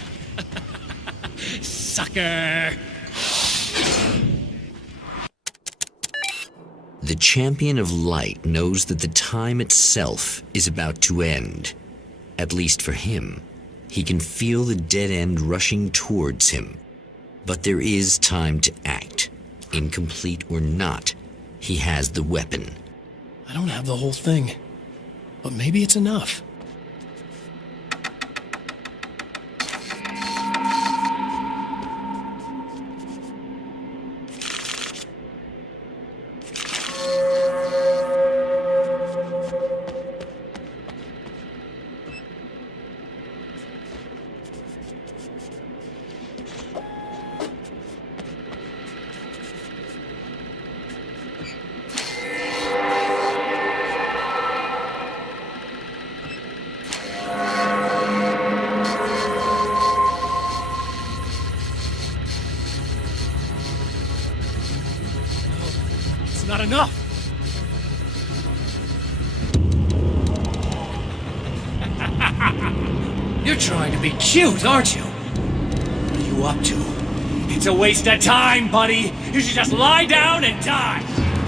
Sucker. The champion of light knows that the time itself is about to end. At least for him. He can feel the dead end rushing towards him. But there is time to act. Incomplete or not, he has the weapon. I don't have the whole thing, but maybe it's enough. Not enough. You're trying to be cute, aren't you? What are you up to? It's a waste of time, buddy. You should just lie down and die.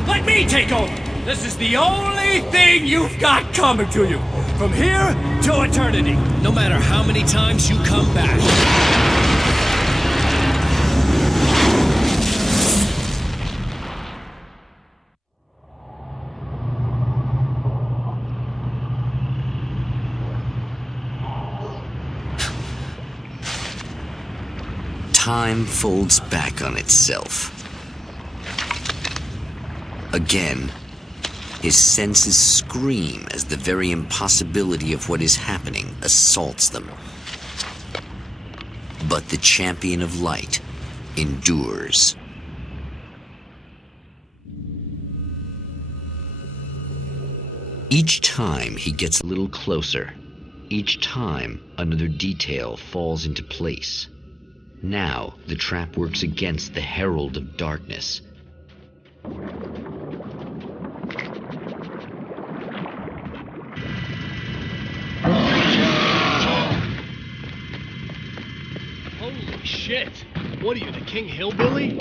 Let me take over. This is the only thing you've got coming to you. From here to eternity. No matter how many times you come back. Time folds back on itself. Again, his senses scream as the very impossibility of what is happening assaults them. But the champion of light endures. Each time he gets a little closer. Each time another detail falls into place. Now, the trap works against the herald of darkness. Holy shit! What are you, the King Hillbilly?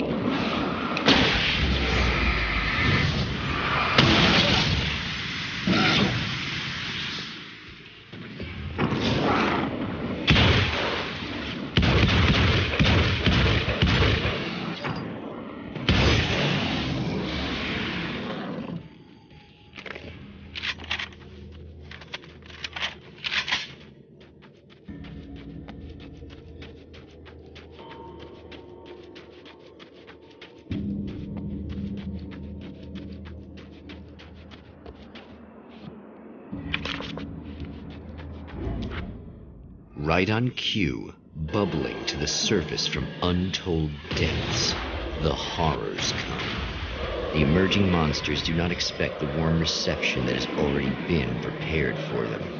right on cue, bubbling to the surface from untold depths, the horrors come. The emerging monsters do not expect the warm reception that has already been prepared for them.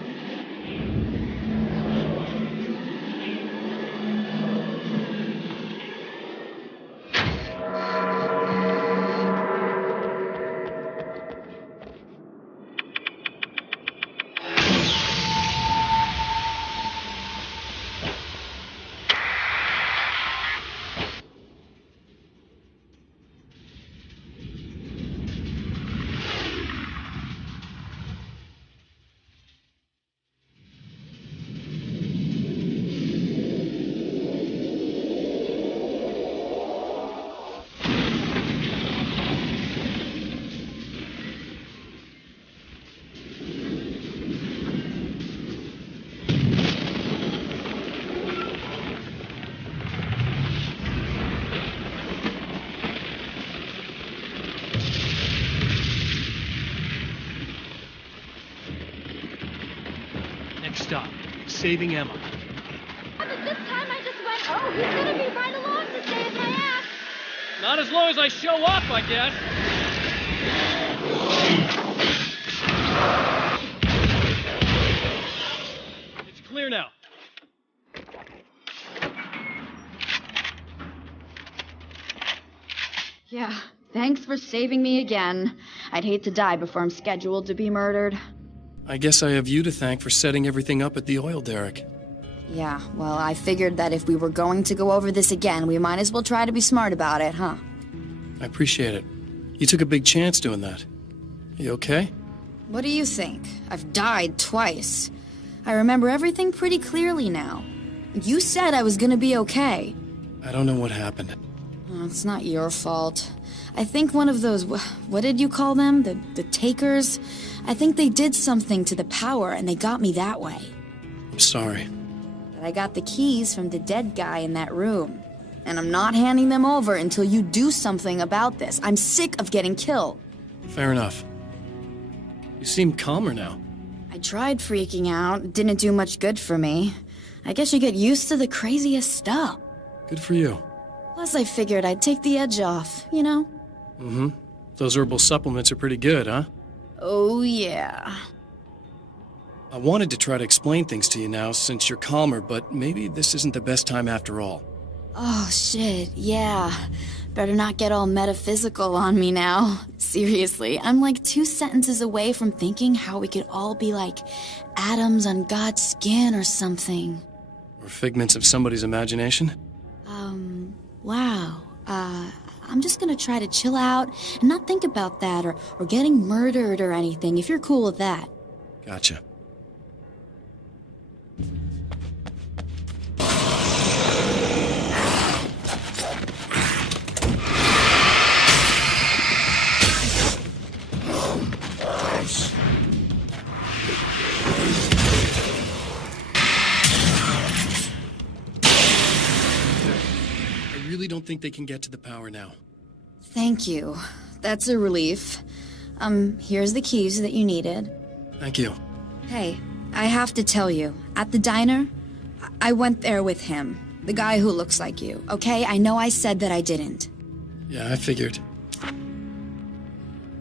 Stop. Saving Emma. But this time I just went, oh, he's gonna be right along to save my ass. Not as long as I show up, I guess. It's clear now. Yeah, thanks for saving me again. I'd hate to die before I'm scheduled to be murdered. I guess I have you to thank for setting everything up at the oil derrick. Yeah, well, I figured that if we were going to go over this again, we might as well try to be smart about it, huh? I appreciate it. You took a big chance doing that. You okay? What do you think? I've died twice. I remember everything pretty clearly now. You said I was gonna be okay. I don't know what happened. Oh, it's not your fault. I think one of those, what did you call them? The takers? I think they did something to the power and they got me that way. I'm sorry. But I got the keys from the dead guy in that room. And I'm not handing them over until you do something about this. I'm sick of getting killed. Fair enough. You seem calmer now. I tried freaking out. It didn't do much good for me. I guess you get used to the craziest stuff. Good for you. Plus I figured I'd take the edge off, you know? Mm-hmm. Those herbal supplements are pretty good, huh? Oh, yeah. I wanted to try to explain things to you now since you're calmer, but maybe this isn't the best time after all. Oh, shit, yeah. Better not get all metaphysical on me now. Seriously, I'm like 2 sentences away from thinking how we could all be like atoms on God's skin or something. Or figments of somebody's imagination? Wow. I'm just gonna try to chill out and not think about that or getting murdered or anything, if you're cool with that. Gotcha. I really don't think they can get to the power now. Thank you. That's a relief. Here's the keys that you needed. Thank you. Hey, I have to tell you, at the diner, I went there with him. The guy who looks like you, okay? I know I said that I didn't. Yeah, I figured.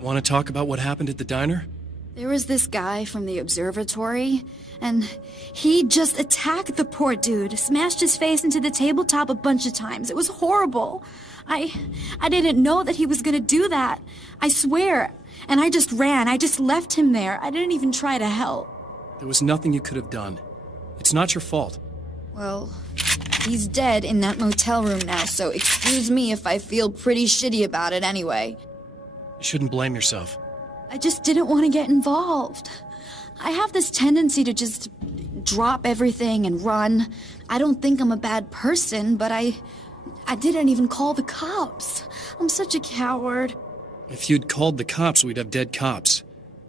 Want to talk about what happened at the diner? There was this guy from the observatory, and he just attacked the poor dude, smashed his face into the tabletop a bunch of times. It was horrible. I didn't know that he was gonna do that. I swear. And I just ran. I just left him there. I didn't even try to help. There was nothing you could have done. It's not your fault. Well, he's dead in that motel room now, so excuse me if I feel pretty shitty about it anyway. You shouldn't blame yourself. I just didn't want to get involved. I have this tendency to just drop everything and run. I don't think I'm a bad person, but I didn't even call the cops. I'm such a coward. If you'd called the cops, we'd have dead cops.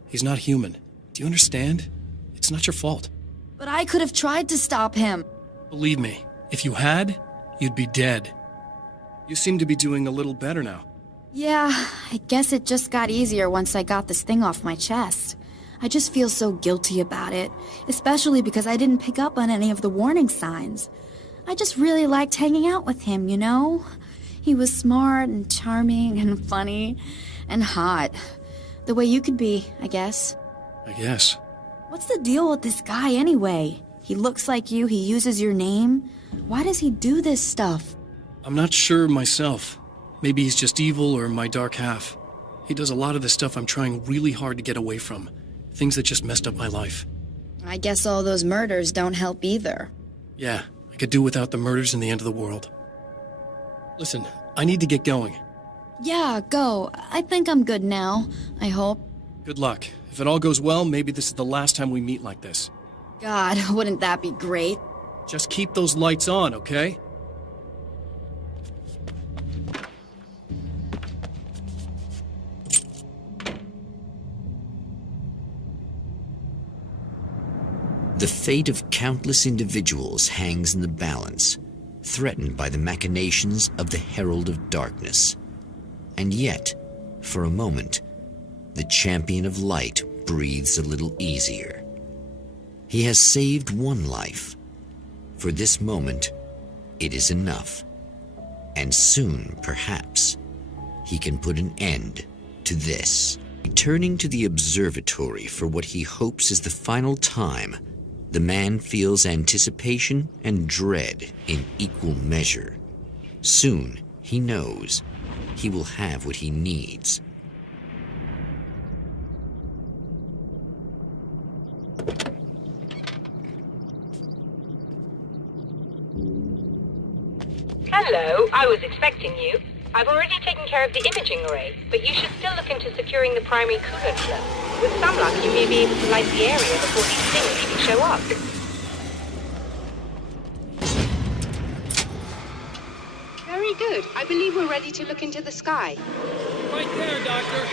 He's not human. Do you understand? It's not your fault. But I could have tried to stop him. Believe me, if you had, you'd be dead. You seem to be doing a little better now. Yeah, I guess it just got easier once I got this thing off my chest. I just feel so guilty about it, especially because I didn't pick up on any of the warning signs. I just really liked hanging out with him, you know? He was smart and charming and funny and hot. The way you could be, I guess. I guess. What's the deal with this guy anyway? He looks like you, he uses your name. Why does he do this stuff? I'm not sure myself. Maybe he's just evil or my dark half. He does a lot of the stuff I'm trying really hard to get away from. Things that just messed up my life. I guess all those murders don't help either. Yeah, I could do without the murders and the end of the world. Listen, I need to get going. Yeah, go. I think I'm good now. I hope. Good luck. If it all goes well, maybe this is the last time we meet like this. God, wouldn't that be great? Just keep those lights on, okay? The fate of countless individuals hangs in the balance, threatened by the machinations of the Herald of Darkness. And yet, for a moment, the champion of light breathes a little easier. He has saved one life. For this moment, it is enough. And soon, perhaps, he can put an end to this. Returning to the observatory for what he hopes is the final time, the man feels anticipation and dread in equal measure. Soon, he knows, he will have what he needs. Hello, I was expecting you. I've already taken care of the imaging array, but you should still look into securing the primary coolant flow. With some luck, you may be able to light the area before these things even show up. Very good. I believe we're ready to look into the sky. Right there, Doctor.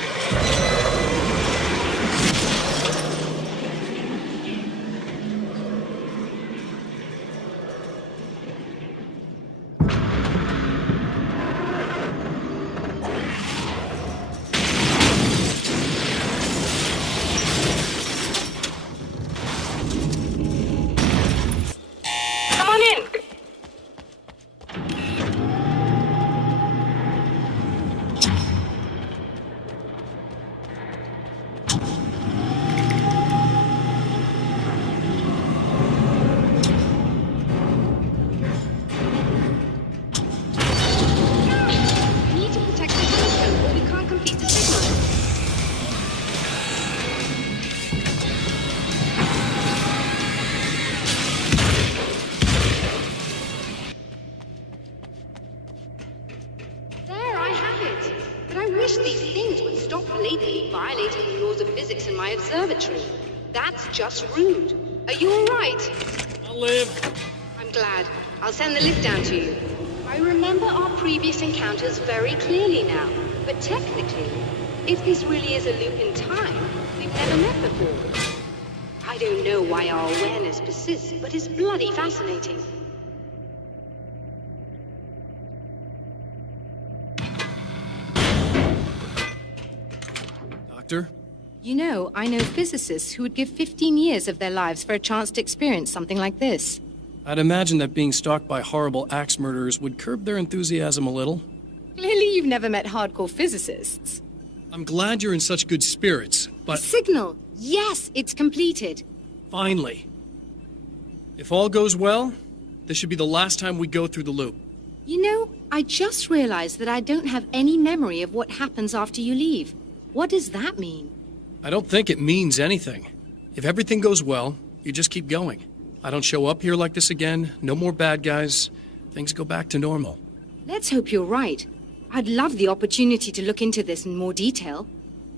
Just rude. Are you all right? I'll live. I'm glad. I'll send the lift down to you. I remember our previous encounters very clearly now. But technically, if this really is a loop in time, we've never met before. I don't know why our awareness persists, but it's bloody fascinating. Doctor? You know, I know physicists who would give 15 years of their lives for a chance to experience something like this. I'd imagine that being stalked by horrible axe murderers would curb their enthusiasm a little. Clearly you've never met hardcore physicists. I'm glad you're in such good spirits, but... The signal! Yes, it's completed. Finally. If all goes well, this should be the last time we go through the loop. You know, I just realized that I don't have any memory of what happens after you leave. What does that mean? I don't think it means anything. If everything goes well, you just keep going. I don't show up here like this again, no more bad guys. Things go back to normal. Let's hope you're right. I'd love the opportunity to look into this in more detail.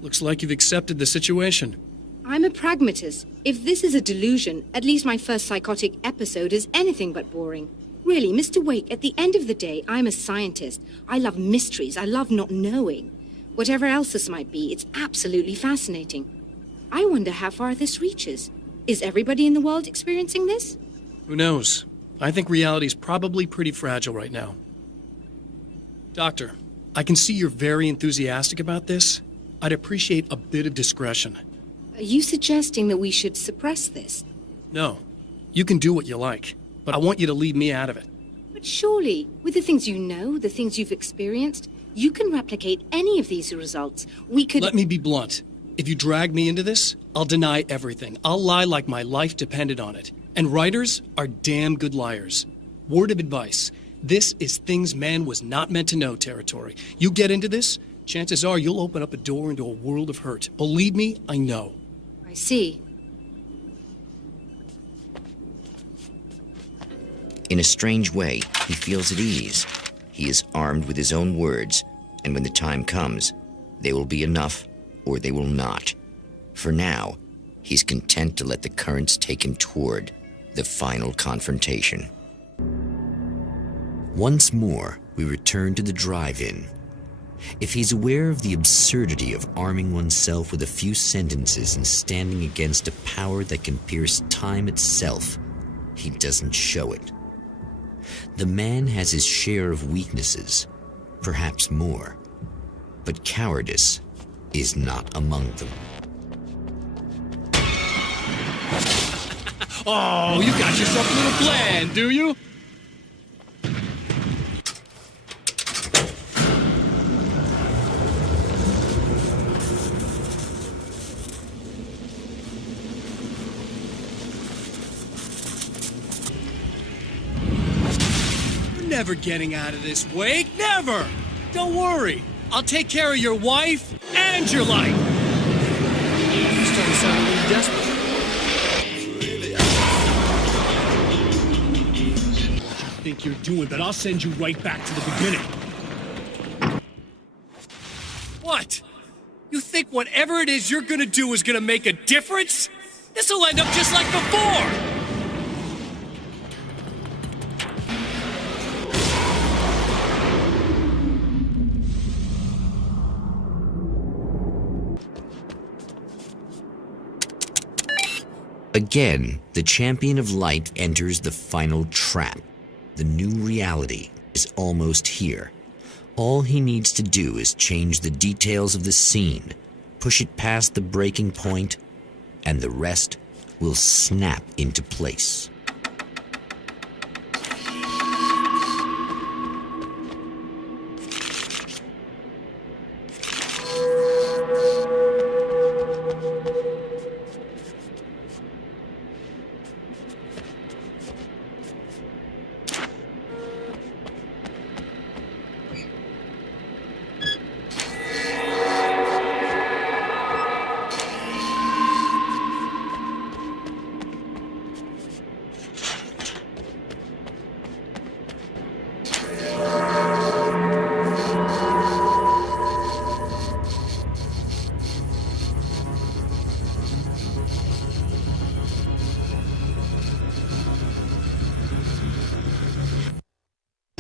Looks like you've accepted the situation. I'm a pragmatist. If this is a delusion, at least my first psychotic episode is anything but boring. Really, Mr. Wake, at the end of the day, I'm a scientist. I love mysteries. I love not knowing. Whatever else this might be, it's absolutely fascinating. I wonder how far this reaches. Is everybody in the world experiencing this? Who knows? I think reality's probably pretty fragile right now. Doctor, I can see you're very enthusiastic about this. I'd appreciate a bit of discretion. Are you suggesting that we should suppress this? No. You can do what you like, but I want you to leave me out of it. But surely, with the things you know, the things you've experienced, you can replicate any of these results. We could... Let me be blunt. If you drag me into this, I'll deny everything. I'll lie like my life depended on it. And writers are damn good liars. Word of advice. This is things man was not meant to know territory. You get into this, chances are you'll open up a door into a world of hurt. Believe me, I know. I see. In a strange way, he feels at ease. He is armed with his own words, and when the time comes, they will be enough or they will not. For now, he's content to let the currents take him toward the final confrontation. Once more, we return to the drive-in. If he's aware of the absurdity of arming oneself with a few sentences and standing against a power that can pierce time itself, he doesn't show it. The man has his share of weaknesses, perhaps more, but cowardice is not among them. Oh, you got yourself a little plan, do you? Never getting out of this, Wake. Never! Don't worry. I'll take care of your wife and your life. You're starting to sound a little desperate. What you think you're doing, but I'll send you right back to the beginning. What? You think whatever it is you're gonna do is gonna make a difference? This'll end up just like before! Again, the champion of light enters the final trap. The new reality is almost here. All he needs to do is change the details of the scene, push it past the breaking point, and the rest will snap into place.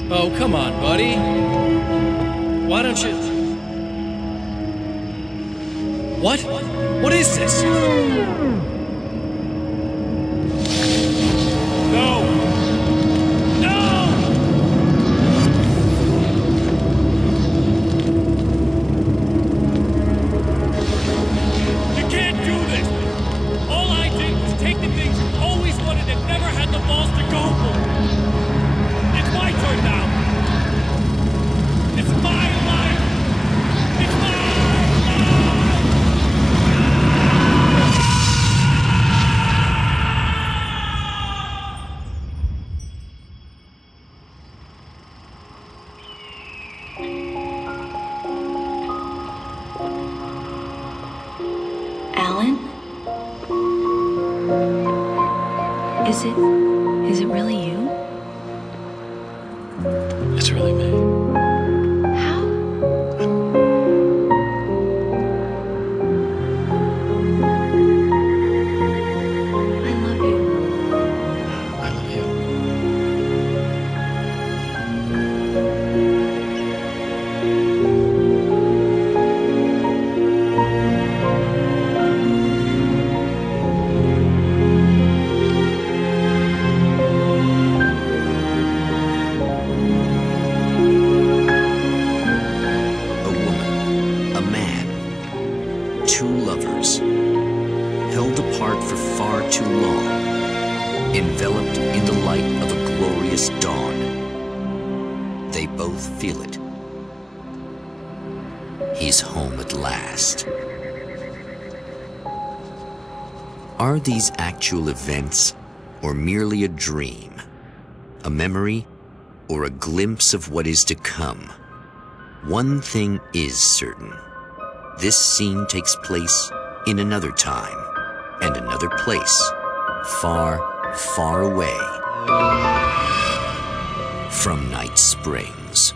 Oh, come on, buddy. Why don't you... What? What is this? No! No! You can't do this! All I did was take the things you always wanted and never had the balls to go for. It's my turn now! It's my life! It's my life! Alan? Is it really you? It's really me. How? I love you. I love you. enveloped in the light of a glorious dawn. They both feel it. He's home at last. Are these actual events, or merely a dream? A memory, or a glimpse of what is to come? One thing is certain. This scene takes place in another time and another place, far, far away from Найт Спрингс.